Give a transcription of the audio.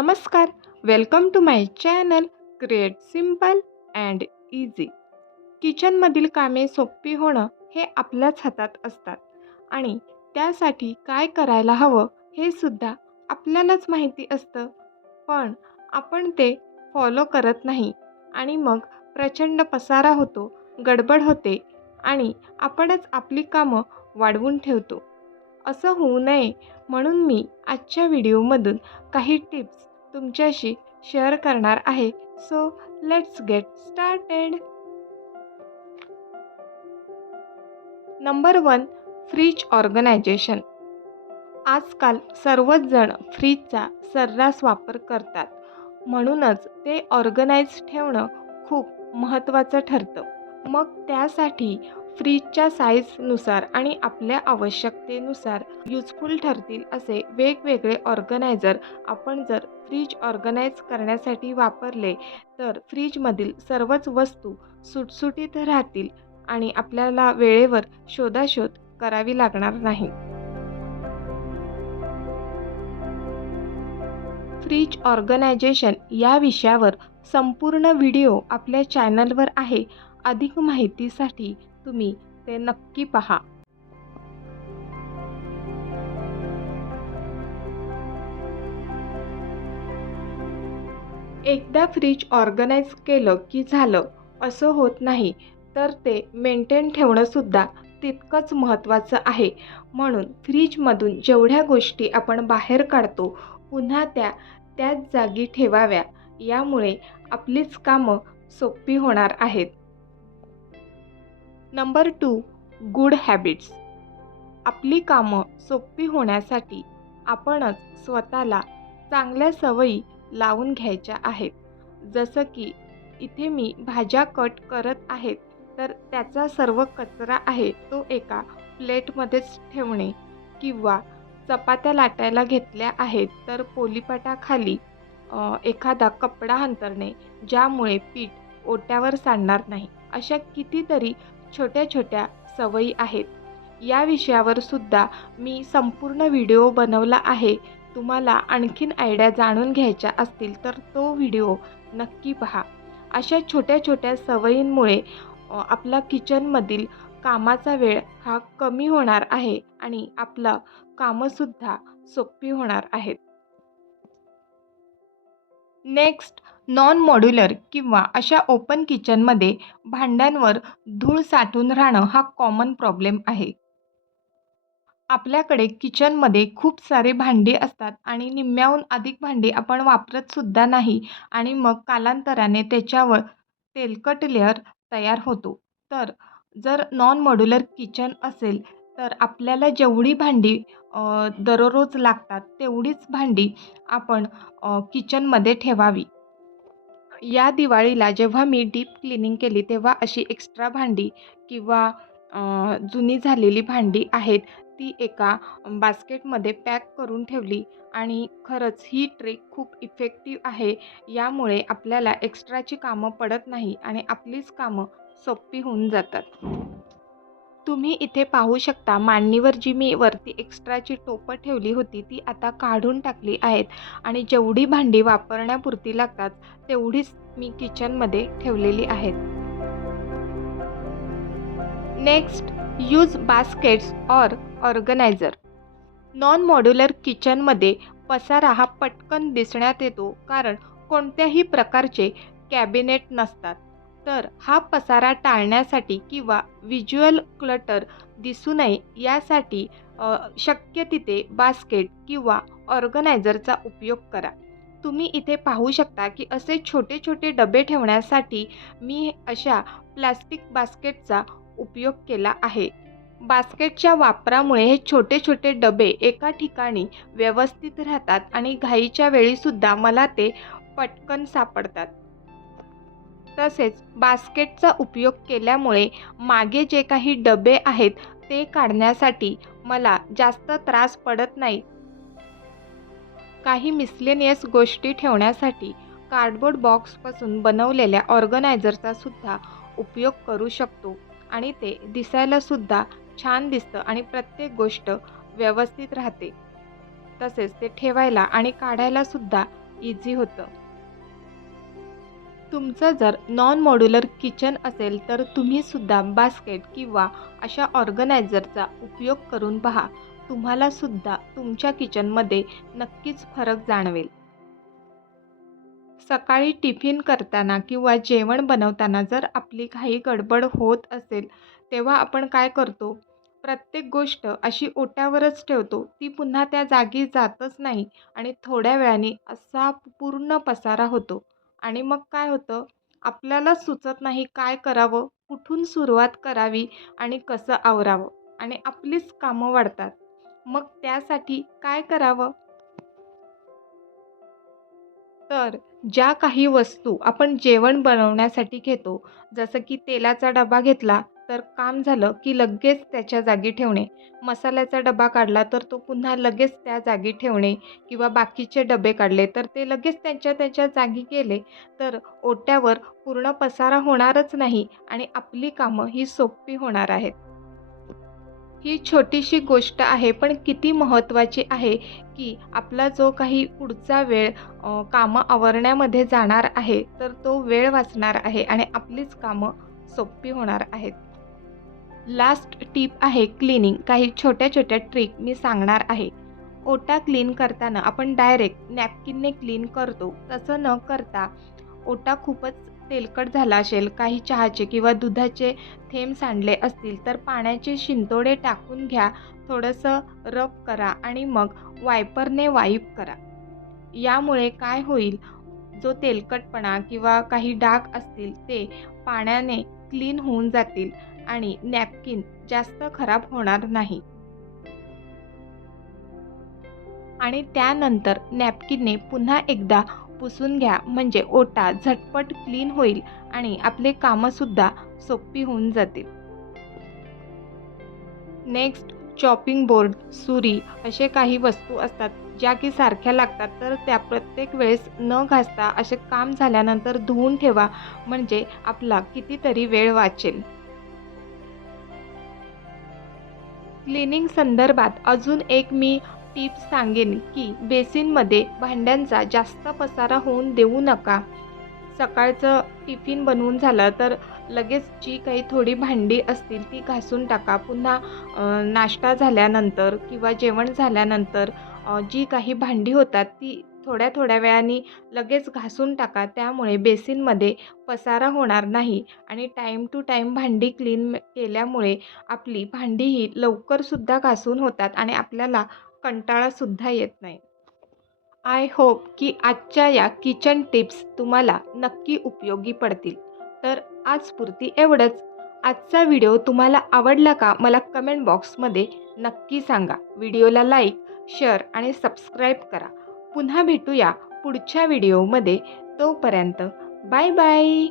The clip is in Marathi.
नमस्कार. Welcome to my channel create simple and easy किचनमधील कामे सोपी होणं हे आपल्याच हातात असतात. आणि त्यासाठी काय करायला हवं हे सुद्धा आपल्यालाच माहिती असतं. पण आपण ते फॉलो करत नाही. आणि मग प्रचंड पसारा होतो गडबड होते आणि आपणच आपली कामं वाढवून ठेवतो. असं होऊ नये म्हणून मी आजच्या व्हिडिओमधून काही टिप्स तुमच्याशी शेअर करणार आहे. So let's get started number one fridge organisation आजकाल सर्वच जण फ्रीजचा सर्रास वापर करतात. म्हणूनच ते ऑर्गनाईज ठेवणं खूप महत्त्वाचं ठरतं. मग त्यासाठी फ्रीजच्या साईजनुसार आणि आपल्या आवश्यकतेनुसार युजफुल ठरतील असे वेगवेगळे ऑर्गनायझर आपण जर फ्रीज ऑर्गनाईज करण्यासाठी वापरले तर फ्रीजमधील सर्वच वस्तू सुटसुटीत राहतील आणि आपल्याला वेळेवर शोधाशोध करावी लागणार नाही. फ्रीज ऑर्गनायझेशन या विषयावर संपूर्ण व्हिडिओ आपल्या चॅनलवर आहे. अधिक माहितीसाठी तुम्ही ते नक्की पहा. एकदा फ्रीज ऑर्गनाईज केलं की झालं असं होत नाही तर ते मेंटेन ठेवणंसुद्धा तितकंच महत्त्वाचं आहे. म्हणून फ्रीजमधून जेवढ्या गोष्टी आपण बाहेर काढतो पुन्हा त्या त्याच जागी ठेवाव्या. यामुळे आपलीच कामं सोपी होणार आहेत. Number two good habits. आपली कामं सोपी होण्यासाठी आपणच स्वतःला चांगल्या सवयी लावून घ्यायच्या आहेत. जसं की इथे मी भाज्या कट करत आहेत तर त्याचा सर्व कचरा आहे तो एका प्लेटमध्येच ठेवणे किंवा चपात्या लाटायला घेतल्या आहेत तर पोलीपाटाखाली एखादा कपडा अंतरणे ज्यामुळे पीठ ओट्यावर सांडणार नाही. अशा कितीतरी छोट्या छोट्या सवयी आहेत. या विषयावर सुद्धा मी संपूर्ण व्हिडिओ बनवला आहे. तुम्हाला आणखीन आयडिया जाणून घ्यायच्या असतील तर तो व्हिडिओ नक्की पहा. अशा छोट्या छोट्या सवयींमुळे आपला किचनमधील कामाचा वेळ हा कमी होणार आहे आणि आपलं कामंसुद्धा सोपी होणार आहेत. नेक्स्ट नॉन मॉड्युलर किंवा अशा ओपन किचनमध्ये भांड्यांवर धूळ साठून राहणं हा कॉमन प्रॉब्लेम आहे. आपल्याकडे किचनमध्ये खूप सारे भांडी असतात आणि निम्म्याहून अधिक भांडी आपण वापरतसुद्धा नाही आणि मग कालांतराने त्याच्यावर तेलकट लेअर तयार होतो. तर जर नॉन मॉड्युलर किचन असेल तर आपल्याला जेवढी भांडी दररोज लागतात तेवढीच भांडी आपण किचनमध्ये ठेवावी. या दिवाळीला जेव्हा मी डीप क्लिनिंग केली तेव्हा अशी एक्स्ट्रा भांडी किंवा जुनी झालेली भांडी आहेत ती एका बास्केटमध्ये पॅक करून ठेवली. आणि खरंच ही ट्रिक खूप इफेक्टिव्ह आहे. यामुळे आपल्याला एक्स्ट्राची कामं पडत नाही आणि आपलीच कामं सोपी होऊन जातात. तुम्ही इथे पाहू शकता मांडणीवर जी मी वरती एक्स्ट्राची टोपं ठेवली होती ती आता काढून टाकली आहेत. आणि जेवढी भांडी वापरण्यापुरती लागतात तेवढीच मी किचनमध्ये ठेवलेली आहेत. Next use baskets or organiser non modular किचनमध्ये पसारा हा पटकन दिसण्यात येतो कारण कोणत्याही प्रकारचे कॅबिनेट नसतात. तर हा पसारा टाळण्यासाठी किंवा व्हिज्युअल क्लटर दिसू नये यासाठी शक्य तिथे बास्केट किंवा ऑर्गनायझरचा उपयोग करा. तुम्ही इथे पाहू शकता की असे छोटे छोटे डबे ठेवण्यासाठी मी अशा प्लॅस्टिक बास्केटचा उपयोग केला आहे. बास्केटच्या वापरामुळे हे छोटे छोटे डबे एका ठिकाणी व्यवस्थित राहतात आणि घाईच्या वेळीसुद्धा मला ते पटकन सापडतात. तसेच बास्केटचा उपयोग केल्यामुळे मागे जे काही डबे आहेत ते काढण्यासाठी मला जास्त त्रास पडत नाही. काही मिसलेनियस गोष्टी ठेवण्यासाठी कार्डबोर्ड बॉक्सपासून बनवलेल्या ऑर्गनायझरचा सुद्धा उपयोग करू शकतो आणि ते दिसायलासुद्धा छान दिसतं आणि प्रत्येक गोष्ट व्यवस्थित राहते. तसेच ते ठेवायला आणि काढायलासुद्धा इझी होतं. तुमचं जर नॉन मॉड्युलर किचन असेल तर तुम्हीसुद्धा बास्केट किंवा अशा ऑर्गनायझरचा उपयोग करून पहा. तुम्हालासुद्धा तुमच्या किचनमध्ये नक्कीच फरक जाणवेल. सकाळी टिफिन करताना किंवा जेवण बनवताना जर आपली काही गडबड होत असेल तेव्हा आपण काय करतो? प्रत्येक गोष्ट अशी ओट्यावरच ठेवतो. ती पुन्हा त्या जागी जातच नाही आणि थोड्या वेळाने असा पूर्ण पसारा होतो. आणि मग काय होतं? आपल्याला सुचत नाही काय करावं कुठून सुरुवात करावी आणि कसं आवरावं आणि आपलीच कामं वाढतात. मग त्यासाठी काय करावं? तर ज्या काही वस्तू आपण जेवण बनवण्यासाठी घेतो जसं की तेलाचा डबा घेतला तर काम झालं की लगेच त्याच्या जागी ठेवणे. मसाल्याचा डबा काढला तर तो पुन्हा लगेच त्या जागी ठेवणे किंवा बाकीचे डबे काढले तर ते लगेच त्यांच्या त्याच्या जागी गेले तर ओट्यावर पूर्ण पसारा होणारच नाही आणि आपली कामं ही सोपी होणार आहेत. ही छोटीशी गोष्ट आहे पण किती महत्त्वाची आहे की आपला जो काही पुढचा वेळ कामं आवरण्यामध्ये जाणार आहे तर तो वेळ वाचणार आहे आणि आपलीच कामं सोपी होणार आहेत. लास्ट टीप आहे क्लिनिंग. काही छोट्या छोट्या ट्रिक मी सांगणार आहे. ओटा क्लीन करताना आपण डायरेक्ट नॅपकिनने क्लीन करतो. तसं न करता ओटा खूपच तेलकट झाला असेल काही चहाचे किंवा दुधाचे थेंब सांडले असतील तर पाण्याचे शिंतोडे टाकून घ्या थोडंसं रब करा आणि मग वायपरने वाईप करा. यामुळे काय होईल? जो तेलकटपणा किंवा काही डाग असतील ते पाण्याने क्लीन होऊन जातील आणि नॅपकिन जास्त खराब होणार नाही. आणि त्यानंतर नॅपकिनने पुन्हा एकदा पुसून घ्या. म्हणजे ओटा झटपट क्लीन होईल आणि आपले कामंसुद्धा सोपी होऊन जातील. नेक्स्ट चॉपिंग बोर्ड सुरी असे काही वस्तू असतात ज्या की सारख्या लागतात तर त्या प्रत्येक वेळेस न घासता असे काम झाल्यानंतर धुवून ठेवा. म्हणजे आपला कितीतरी वेळ वाचेल. क्लिनिंग संदर्भात अजून एक मी टिप्स सांगेन की बेसिनमध्ये भांड्यांचा जास्त पसारा होऊन देऊ नका. सकाळचं टिफिन बनवून झालं तर लगेच जी काही थोडी भांडी असतील ती घासून टाका. पुन्हा नाश्ता झाल्यानंतर किंवा जेवण झाल्यानंतर जी काही भांडी होतात ती थोड्या थोड्या वेळाने लगेच घासून टाका. त्यामुळे बेसिनमध्ये पसारा होणार नाही आणि टाईम टू टाईम भांडी क्लीन केल्यामुळे आपली भांडी ही लवकरसुद्धा घासून होतात आणि आपल्याला कंटाळासुद्धा येत नाही. आय होप की आजच्या या किचन टिप्स तुम्हाला नक्की उपयोगी पडतील. तर आजपुरती एवढंच. आजचा व्हिडिओ तुम्हाला आवडला का मला कमेंट बॉक्समध्ये नक्की सांगा. व्हिडिओला लाईक शेअर आणि सबस्क्राईब करा. पुन्हा भेटूया पुढच्या व्हिडिओमध्ये तोपर्यंत बाय बाय